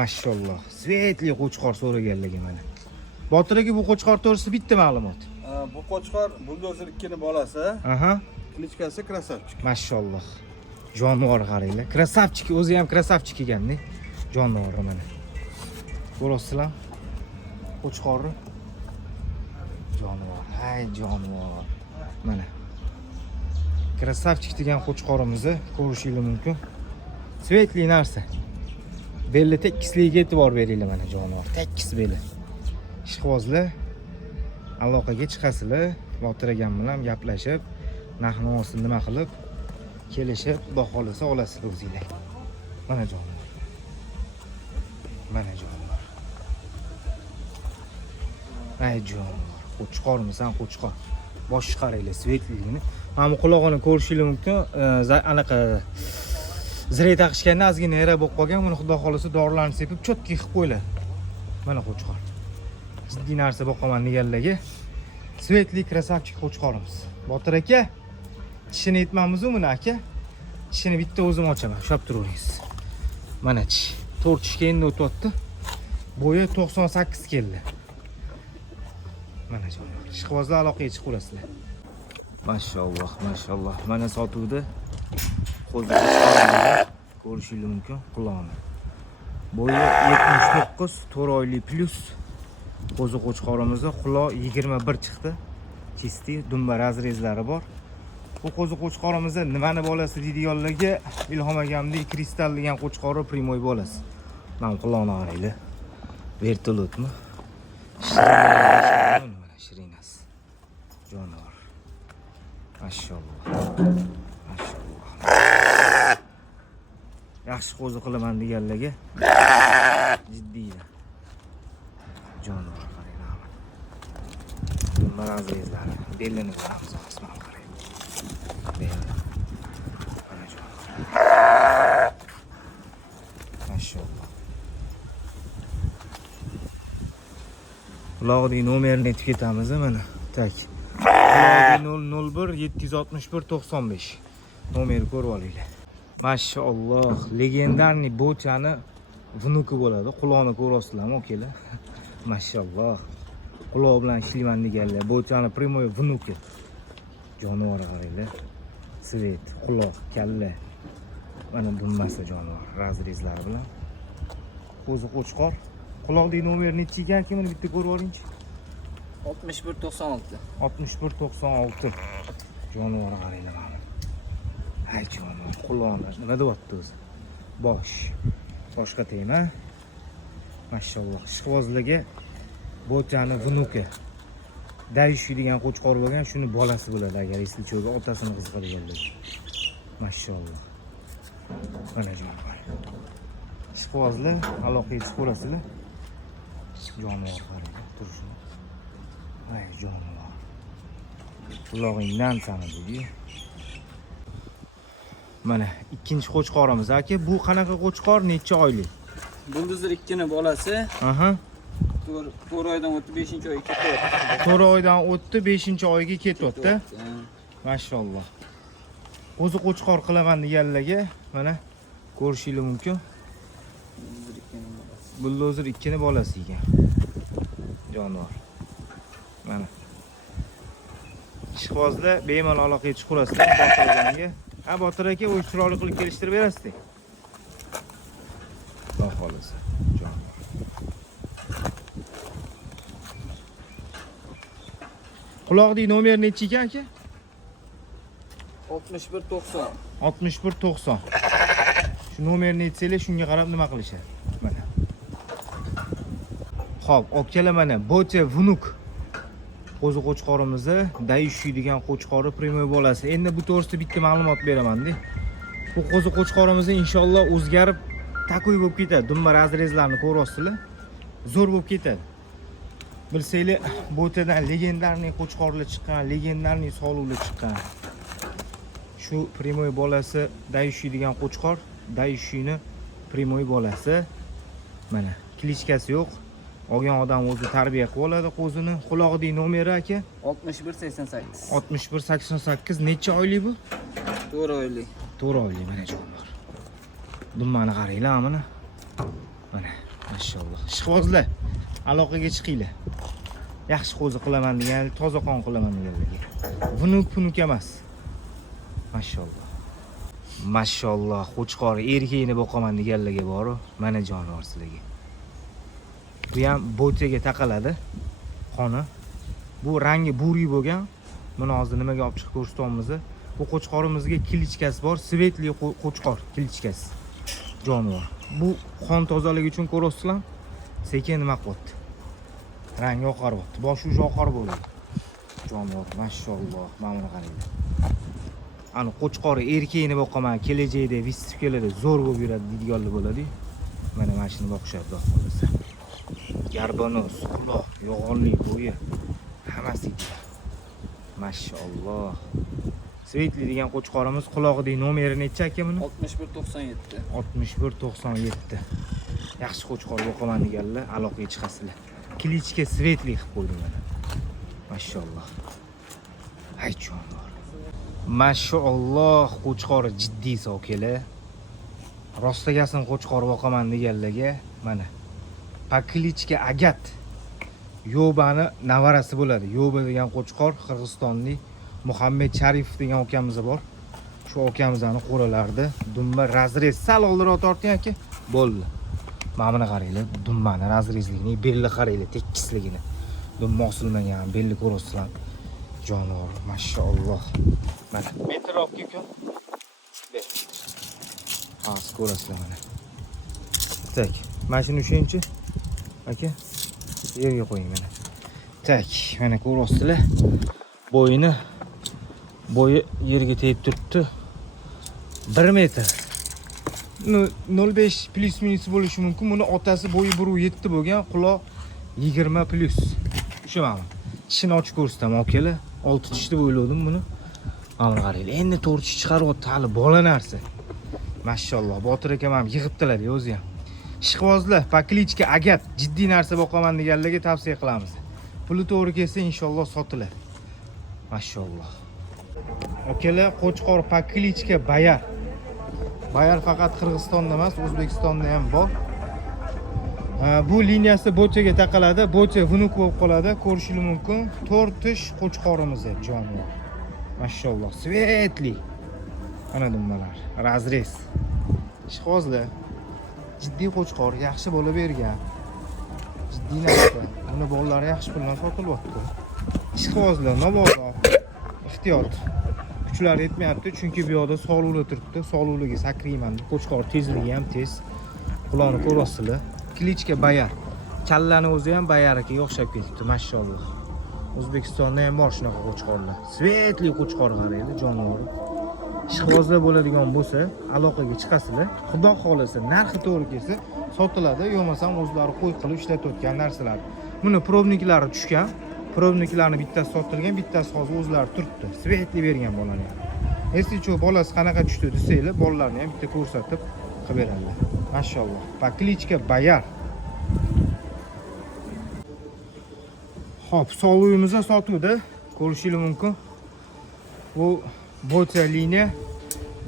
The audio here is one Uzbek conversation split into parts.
Mashallah. Svetli qo'chqor so'raganligi mana. Botir aka, bu qo'chqor to'g'risida bitta ma'lumot. Bu qo'chqor buldozer 2 ning bolasi. Aha. Klichkasi Krasavchik. Mashallah. Jonivor qaranglar. Krasavchik, o'zi ham krasavchik ekan-da. Jonivor mana. Ko'rasizlar? Qo'chqorni. Jonivor. Hay jonivor. Mana. Krasavchik degan qo'chqorimizni ko'rishingiz mumkin. Svetli narsa. Belli tekisligiga e'tibor beringlar mana jonivor. Tekis belli. Ishqibozlar aloqaga chiqasizlar, Botir akam bilan gaplashib, narx-navosini nima qilib kelishib, baholasa olasizlar o'zingizlar. Mana jonivor. Mana jonivor. Ay jonivor. Qo'chqormisan, qo'chqor. Boshqa qaranglar, svetligini. Mana bu qulog'ini ko'rishingiz mumkin. Anaqa ziray taqishganda ozgina yara bo'lib qolgan. Buni xudo xolasa dorilarni sepib cho'tki qilib qo'ylar. Mana qo'chqor. Jiddiy narsa boqaman deganlarga svetli krasavchik qo'chqorimiz. Botir aka, tishini aytmamiz-ku buni aka. Tishini bitta o'zim ochaman, ushlab turaveringiz. Mana tish. 4 tishga endi o'tyapti. Bo'yi 98 keldi. Mana jonivor. Ishqibozlar aloqaga chiqib qo'yasizlar. Mashalloh, mashalloh. Mana sotuvda qo'zg'olonni ko'rishingiz mumkin qulog'ini. Bo'yi 79, 4 oylik plus. Qo'zi qo'chqorimizda quloq 21 chiqdi. Chisti dumba razrezlari bor. Bu qo'zi qo'chqorimizda nimani bolasi deydiganlarga Ilhom akamning kristal degan qo'chqori primoy bolasi. Mana quloqni qaranglar. Vertolyotmi? Mana shirinas. Jonivor. Mashalloh. Mashalloh. Yaxshi qo'zi qilaman deganlarga jiddiyda. Jonivor qaranglar. Bunlar azizlar. Belini ko'ramiz, asman qarang. Belini. Mana jonivor. Mashalloh. Quloqning nomerini aytib ketamiz mana. Tak. Quloqning 001 761 95. Nomerni ko'rib olinglar. Mashalloh, legendarniy bo'chani vnuki bo'ladi. Quloqni ko'rasizlarmi, okalar? Mashalloh. Quloq bilan ishlayman deganlar, bo'chani primoy vnuki. Jonivor qaranglar. Svet, quloq, kalla. Mana bunmasa jonivor, razrezlari bilan. Qo'zi qo'chqor. Quloqning nomerini nechi ekan, buni bitta ko'rib oling-chi. 6196. 6196. Jonivor qaranglar mana. Hay jonivor, quloqlar nima deyapti o'zi? Bosh. Boshqa tegma. Mashalloh. Ishqibozlarga bo'chani vnuki. Dayushi degan qo'chqor bo'lgan, shuni bolasi bo'ladi agar eslicho'ga otasini qiziqadiganlar. Mashalloh. Mana jonivor. Ishqibozlar aloqaga chiqib qo'yasizlar. Jonivor qaranglar, turishini. Ay jonivor. Quloqingdan sanadi. Mana ikkinchi qo'chqorimiz aka. Bu qanaqa qo'chqor, necha oylik? Buldozer 2 ning bolasi. Aha. 4 oydan o'tib 5-oyga ketyapti. 4 oydan o'tdi, 5-oyga ketyapti. Mashalloh. O'zi qo'chqor qilaman deganlarga mana ko'rishingiz mumkin. Buldozer 2 ning bolasi ekan. Jonivor. Mana. Ishqibozlar bemalol aloqaga chiqib qo'yasizlar Botir akamga. Ha, Botir aka, o'z chiroyli qilib kelishtirib berasiz. Xudo xolasa. Jonivor. Quloqning nomeri nechi ekan aka? 6190. 6190. Shu nomerni aytsanglar, shunga qarab nima qilishadi. Mana. Xo'p, okalar mana bo'cha vnuk. Qo'zi qo'chqorimizni Dayushi degan qo'chqori primoy bolasi. Endi bu to'g'risida bitta ma'lumot beraman-da. Bu qo'zi qo'chqorimizni inshaalloh o'zgarib takuy bo'lib ketadi. Dumba razrezlarni ko'rasizlar. Zo'r bo'lib ketadi. Bilsanglar, bo'tadan legendarniy qo'chqorlar chiqqan, legendarniy soluvlar chiqqan. Shu primoy bolasi Dayushi degan qo'chqor, Dayushini primoy bolasi. Mana, klichkasi yo'q. Olgan odam o'zi tarbiya qilib oladi qo'zini. Quloqning nomeri aka 6188. 6188. Necha oylik bu? 4 oylik. 4 oylik mana jonivor. Dummani qaranglar mana. Mana Mashalloh. Ishqibozlar, aloqaga chiqinglar. Yaxshi qo'zi qilaman degan, toza qon qilaman deganlarga. Vunuk emas. Mashalloh. Mashalloh, qo'chqor erkakni boqaman deganlarga bor, mana jonivor sizlarga. Bu ham bo'taga taqaladi. Qoni. Bu rangi buriy bo'lgan. Buni hozir nimaga olib chiqib ko'rsatyapmiz? Bu qo'chqorimizga kilichkasi bor, svetli qo'chqor kilichkasi. Jonivor. Bu qon tozaligi uchun ko'rasizlar, sekin nima qilyapti? Rangi oqaryapti. Boshi uch oqar bo'ldi. Jonivor, mashalloh, mana buni qaranglar. Ani qo'chqori erkakni boqaman, kelajakda vistipkalarda zo'r bo'lib yuradi deydiganlar bo'ladi-ku. Mana shuni boqishadi xudo xolasa. Garbonoz, quloq, yo'g'onli bo'yi hammasi. Mashalloh. Svetli degan qo'chqorimiz qulog'idagi nomeri necha aka buni? 6197. 6197. Yaxshi qo'chqor boqaman deganlar, aloqaga chiqasizlar. Kilichka svetli qilib qo'ydim mana. Mashalloh. Hay jonivor. Mashalloh, qo'chqori jiddiy sokelar. Rostagasini qo'chqor boqaman deganlarga mana. Paklichka agat. Yobani navarasi bo'ladi. Yoba degan qo'chqor Qirg'izistonlik Muhammad Sharif degan ukamiz bor. Shu ukamizning qo'ralarida dumba razrez sal oldiroq torting aka. Bo'ldi. Mana buni qaranglar, dumbani razrezligini, belli qaranglar, tekisligini. Dumba osilmagan, belli ko'rasizlar. Jonivor, mashalloh. Mana metrobga uka. Hozir ko'rasizlar mana. Tak, mana shuni o'shanchi aka yerga qo'ying mana. Tak, mana ko'rasizlar. Bo'yi yerga tegib turibdi. 1 metr. 0.5 plus minus bo'lishi mumkin. Buni otasi bo'yi 1.7 bo'lgan, quloq 20 plus. O'shaman. Tishini ochib ko'rsataman akalar. 6 tish deb o'yladim buni. Mana qaranglar. Endi 4 tish chiqaryapti, hali bola narsa. Mashalloh, Botir akam ham yig'ibdilar o'zi ham. Ishqibozlar, paklichka agat jiddiy narsa boqaman deganlarga tavsiya qilamiz. Puli to'g'ri kelsa inshaalloh sotiladi. Mashalloh. Akalar, qo'chqor paklichka bayar. Bayar faqat Qirg'izistonda emas, O'zbekistonda ham bor. Bu liniyasi bo'chaga taqaladi, bo'cha vunuk bo'lib qoladi, ko'rishingiz mumkin. 4 tish qo'chqorimiz jonivor. Mashalloh, svetli. Ana dumbalar, razrez. Ishqibozlar, jiddiy qo'chqor, yaxshi bo'la bergan. Jiddiy narsa. Buni bolalari yaxshi puldan sotilyapti. Ishqibozlar, mabodo ehtiyot. Kuchlar yetmayapti, chunki bu yoqda sog'liqli turibdi. Sog'liqliga sakrayman. Qo'chqor tezligi ham tez. Quloqni ko'rasizlar. Kilichka bayar. Kallani o'zi ham bayariga o'xshab ketibdi, mashalloh. O'zbekistonda ham bor shunaqa qo'chqorlar. Svetli qo'chqor qaranglar, jonivor. Ishqibozlar bo'ladigan bo'lsa, aloqaga chiqasizlar. Xudo xolasa, narxi to'g'ri kelsa, sotiladi, yo'qmasam o'zlari qo'y qilib ishlatayotgan narsalar. Buni probniklari tushgan. Probniklarni bittasi sotilgan, bittasi hozir o'zlari turibdi. Svetli bergan bolani ham. Esicho bolasi qanaqa tushdi desanglar, bolalarni ham bitta ko'rsatib qilib beradilar. Mashalloh. Paklichka bayar. Xo'p, sog'lig'imizda sotuvda ko'rishingiz mumkin. Bu bo'cha liniya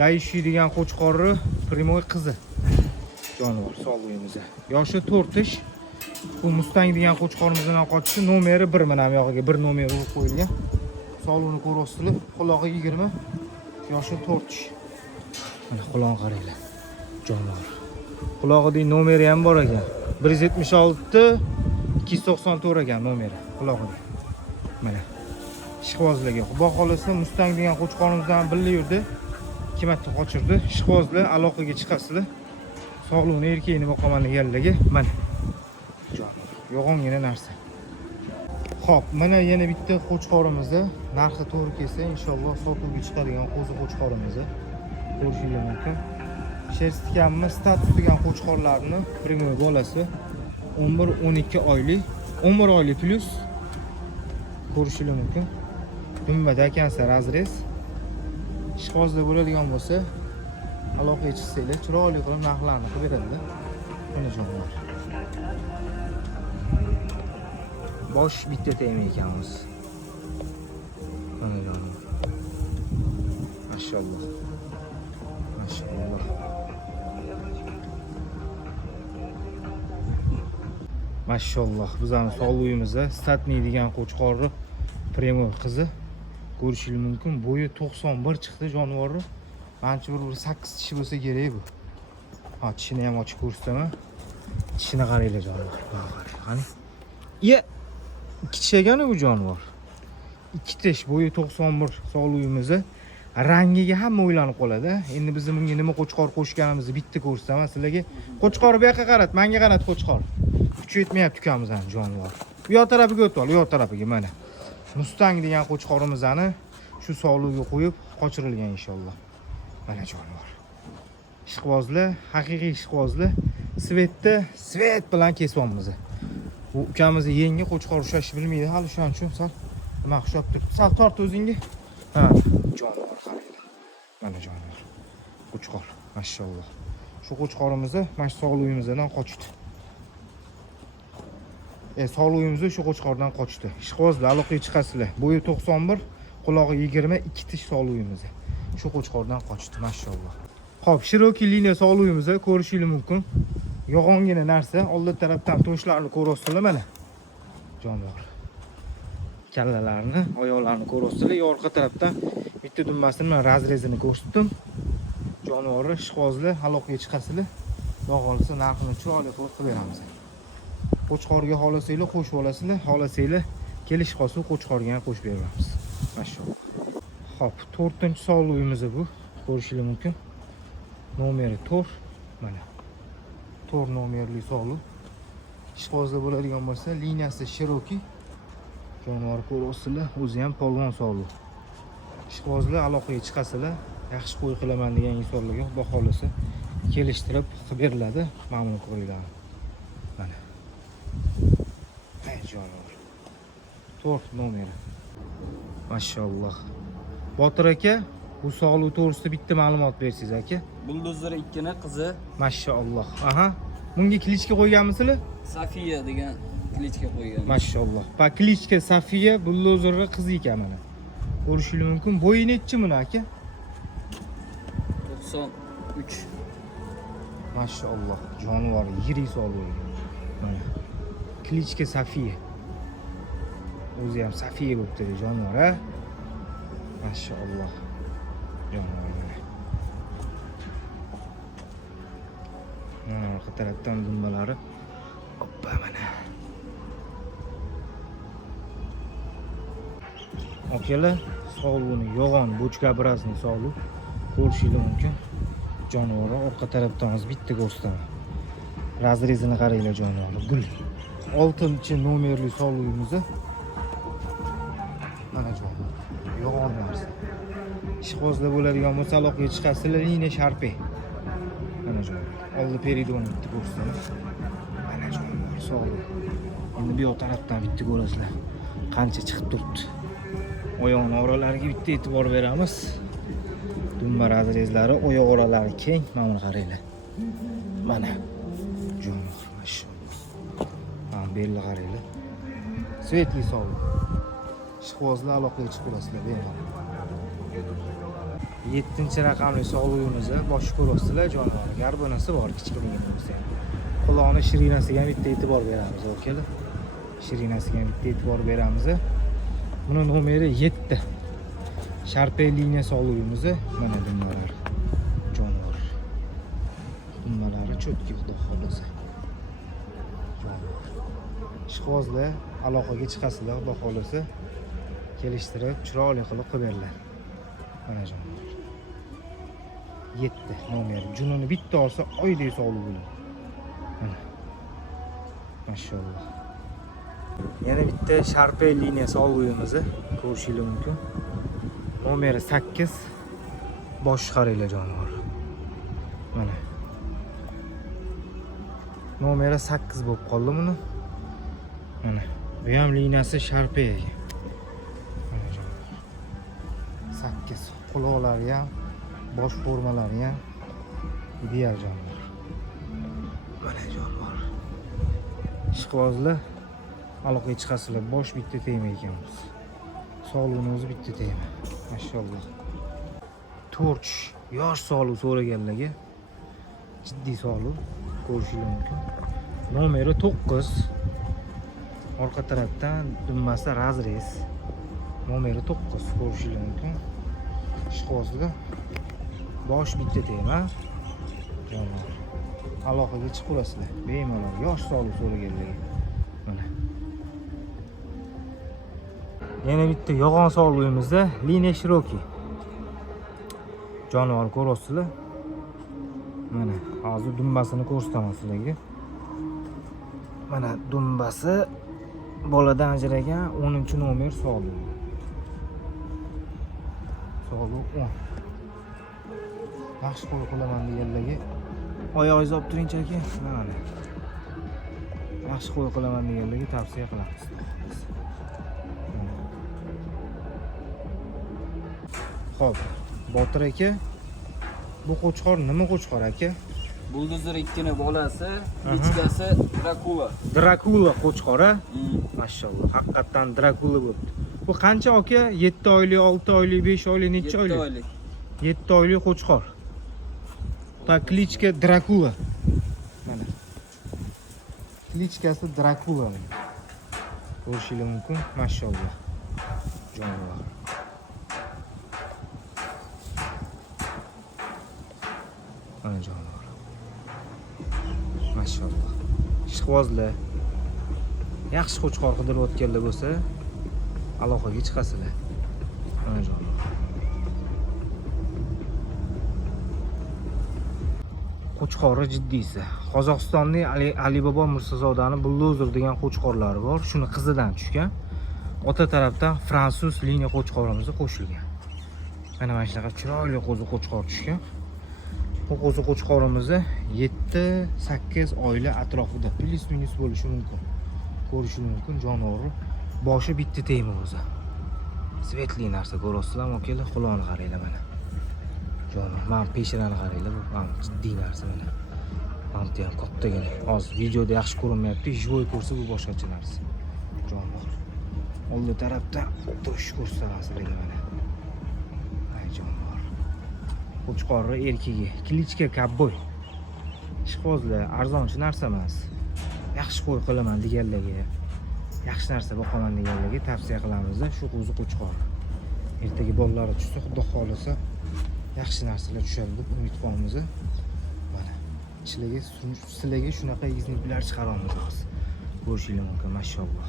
Daishi degan qo'chqorni primoy qizi. Jonivor sog'lig'imizda. Yoshi 4 tish. Bu Mustang degan qo'chqorimizdan qochisi nomeri 1 mana bu yoqqa 1 nomer urib qo'yilgan. Sog'lig'ini ko'rasizlar. Qulog'i 20, yoshi 4 tish. Mana quloqni qaranglar. Jonivor. Qulog'idagi nomeri ham bor ekan. 176 294 ekan nomeri qulog'ida. Mana. Ishqibozlarga xudo xolasa Mustang degan qo'chqorimizdan birga yurdi. 2 marta qochirdi. Ishqibozlar aloqaga chiqasizlar. Sog'lig'ini erkakni boqaman deganlarga mana. Yo'g'ongina narsa. Xo'p, mana yana bitta qo'chqorimizni narxi to'g'ri kelsa, inshaalloh sotuvga chiqadigan qo'zi qo'chqorimizni ko'rishingiz mumkin. Sherstkammi status degan qo'chqorlarni primoy bolasi 11-12 oylik, 11 oylik plus ko'rishingiz mumkin. Dumbada ekansa razrez. Ishqibozlar bo'ladigan bo'lsa, aloqaga chiqsanglar, chiroyli qilib narxlarni qilib beradilar. Mana jonivor. Bosh bitta tegmay ekanmiz. Mana jonivor. Mashalloh. Mashalloh. Mashalloh, bizning sog'lig'imizda statniy degan qo'chqorni premor qizi. Ko'rishingiz mumkin. Bo'yi 91 chiqdi jonivorni. Menimcha bir 8 tishi bo'lsa kerak bu. Ha, tishini ham ochib ko'rsataman. Tishini qaranglar jonivor. Qani. Iya. Ikki tish ekan bu jonivor. Ikki tish, bo'yi 91 sog'lig'imizda. Rangiga hamma o'ylanib qoladi. Endi biz bunga nima qo'chqor qo'shganimizni bitta ko'rsataman sizlarga. Qo'chqor bu yoqqa qarat, menga qarat qo'chqor. Kuch yetmayapti ukamizning jonivor. Bu yoq tarafiga o'tib ol, bu yoq tarafiga mana. Mustang degan qo'chqorimizni shu sog'lig'iga qo'yib qochirilgan inshaalloh. Mana jonivor. Ishqibozlar, haqiqiy ishqibozlar. Svet bilan kesyapmiz. Bu ukamizni yengi qo'chqor ushlashni bilmaydi, hali shuning uchun sal nima ushlab turibdi. Sal tort o'zingga. Ha, jonivor qaranglar. Mana jonivor. Qo'chqor, mashalloh. Shu qo'chqorimizni mana shu sog'lig'imizdan qochdi. Sog'lig'imizni shu qo'chqordan qochdi. Ishqibozlar, aloqaga chiqasizlar. Bo'yi 91, qulog'i 20, ikki tish sog'lig'imiz. Shu qo'chqordan qochdi, mashalloh. Xo'p, Cherokee liniya sog'lig'imizni ko'rishingiz mumkin. Yo'g'ongina narsa, old tarafdan to'shlarni ko'rasizlar mana. Jonivor. Kallalarni, oyoqlarini ko'rasizlar. Orqa tarafdan bitta dummasini men razrezini ko'rsatdim. Jonivorni ishqibozlar, aloqaga chiqasizlar. Xudo xolisa narxini chiroyli qilib beramiz. Qo'chqorga xohlasanglar qo'shib olasizlar, xohlasanglar kelish qolsa qo'chqorga ham qo'shib beramiz. Mashalloh. Xo'p, 4-sog'lig'imiz bu. Ko'rishingiz mumkin. Nomeri 4. Mana. 4 nomerli sog'liq. Ishqibozlar bo'ladigan bo'lsa, liniyasi Cherokee. Jonivor ko'rasizlar, o'zi ham polvon sog'liq. Ishqibozlar aloqaga chiqasizlar, yaxshi qo'y qilaman degan insonlarga xudo xolisa kelishtirib qilib beriladi, mamnun ko'ringlar. Mana. Ay jonivor. 4 nomeri. Mashalloh. Botir aka, bu sog'liq to'g'risida bitta ma'lumot bersangiz aka. Buldozer 2 ni qizi Mashalloh. Aha. Bunga klichka qo'yganmisizlar? Safiya degan klichka qo'ygan. Mashalloh. Pa klichka Safiya buldozerning qizi ekan mana. Ko'rishingiz mumkin. Bo'yi nechi buni aka? 93. Mashalloh. Jonivor yirik sog'liq. Mana. Klichka Safiya. O'zi ham Safiya bo'pti jonivor, ha? Mashalloh. Jonivor mana. Orqa tarafdan dumbalari. Hoppa mana. Akalar, sog'lig'ini yo'g'on bochka brasini sog'liq. Ko'rishingiz mumkin. Jonivorni orqa tarafdan bitta ko'rsataman. Razrezini qaranglar jonivorni. Gul. 6-nomerli sog'lig'imiz. Mana jonivor. Yo'g'on narsa. Ishqibozlar bo'ladigan bo'lsa aloqaga chiqasizlar, liniya sharpe. Mana jonivor. Oldi peridonni bitta ko'rsataman. Mana jonivor sog'liq. Endi bu yoq tarafdan bitta ko'rasizlar. Qancha chiqib turibdi. Oyoqning oralariga bitta e'tibor beramiz. Dumba razrezlari, oyoq oralari keng, mana qaranglar. Mana. Jonivor, mashalloh. Mana belli qaranglar. Svetli sog'liq. Ishqibozlar aloqaga chiqib olasizlar, bemalol. 7-raqamli sog'lig'imiz bosh ko'rasizlar, jonivor. Garbonasi bor, kichkina bo'lsa. Quloqni shirinasiga ham bitta e'tibor beramiz, okalar. Shirinasiga ham bitta e'tibor beramiz. Buni nomeri 7. Sharpe liniya sog'lig'imiz mana dumbalar. Jonivor. Dumbalari cho'tki xudo xolisa. Jonivor. Ishqibozlar aloqaga chiqasizlar, xudo xolisa kelishtirib chiroyli qilib qo'yberlar. Mana jonivor. 7 nomer. Jununi bitta olsa oydek sog'liq bo'ladi. Mana. Mashalloh. Yana bitta Sharpe liniya sog'lig'imiz ko'rishingiz mumkin. Nomeri 8. Bosh qaranglar jonivor. Mana. Nomeri 8 bo'lib qoldi buni. Mana. Bu ham liniyasi Sharpe. Mana jonivor. 8. Quloqlari ham, bosh formalari ham ideal jonivor. Mana jonivor. Ishqibozlar aloqaga chiqasizlar, bosh bitta tegma ekanmiz. Sog'lig'ini o'zi bitta tegma. Mashalloh. Torch yosh sog'liq so'raganlarga jiddiy sog'liq ko'rishingiz mumkin. Nomeri 9. Orqa tarafdan dumbasi razrez. Nomeri 9 ko'rishingiz mumkin. Ishqozda bosh bitta tema. Jonivor. Aloqaga chiqaverasizlar. Bemalol yosh sog'lik so'raganlarga. Mana. Yana bitta yog'on sog'ligimizda Liniya Shiroki. Jonivor ko'rasizlar. Mana, hozir dumbasini ko'rsataman sizlarga. Mana dumbasi boladan ajragan 10-nomer sog'lik. Sog'lik 10. Yaxshi qo'y qilaman deganlarga oyog'ingizni olib turing aka. Mana. Yaxshi qo'y qilaman deganlarga tavsiya qilamiz. Xo'p, Botir aka, bu qo'chqor nima qo'chqor aka? Buldozer 2 bolasi, klichkasi Drakula. Drakula qo'chqori. Mashalloh, haqiqatan Drakula bo'libdi. Bu qancha aka? 7 oylik, 6 oylik, 5 oylik, necha 7 oylik? oylik. 7 oylik qo'chqor. Ta klichka Drakula. Mana. Klichkasi Drakula. Ko'rishingiz mumkin, mashalloh. Jonivor. Mana jonivor. Mashalloh. Ishqibozlar. Yaxshi qo'chqor qidirayotganlar bo'lsa, aloqaga chiqasizlar. Mana jonivor. Qo'chqori jiddiysi. Qozog'istonning Alibaba Mirzozodani Buldozer degan qo'chqorlari bor. Shuni qizidan tushgan. Ota tarafdan fransuz liniya qo'chqorimizni qo'shilgan. Mana shunaqa chiroyli qo'chqor tushgan. Bu qo'chqorimizni 7-8 oylik atrofida plus minus bo'lishi mumkin. Ko'rishingiz mumkin jonivor. Boshi bitta tema o'zi. Svetli narsa ko'rasizlarmi akalar? Quloqni qaranglar mana. Jonivor, men peshonani qaranglar, bu ham jiddiy narsa mana. Manti ham kattagina. Hozir videoda yaxshi ko'rinmayapti, jivoy ko'rsa bu boshqacha narsa. Jonivor. Oldi tarafdan o'tirish ko'rsataman sizlarga mana. Ay jonivor. Qo'chqorni erkigi, klichka Cowboy. Ishqibozlar, arzonchi narsa emas. Yaxshi qo'y qilaman deganlarga, yaxshi narsa boqaman deganlarga tavsiya qilamiz. Shu qo'zi qo'chqor. Ertaga bolalari tushsa, xudo xolasa, yaxshi narsalar tushadi deb umid qilamiz. Mana. Sizlarga shunaqa egizliklar chiqaramiz. Ko'rishingiz mumkin, mashalloh.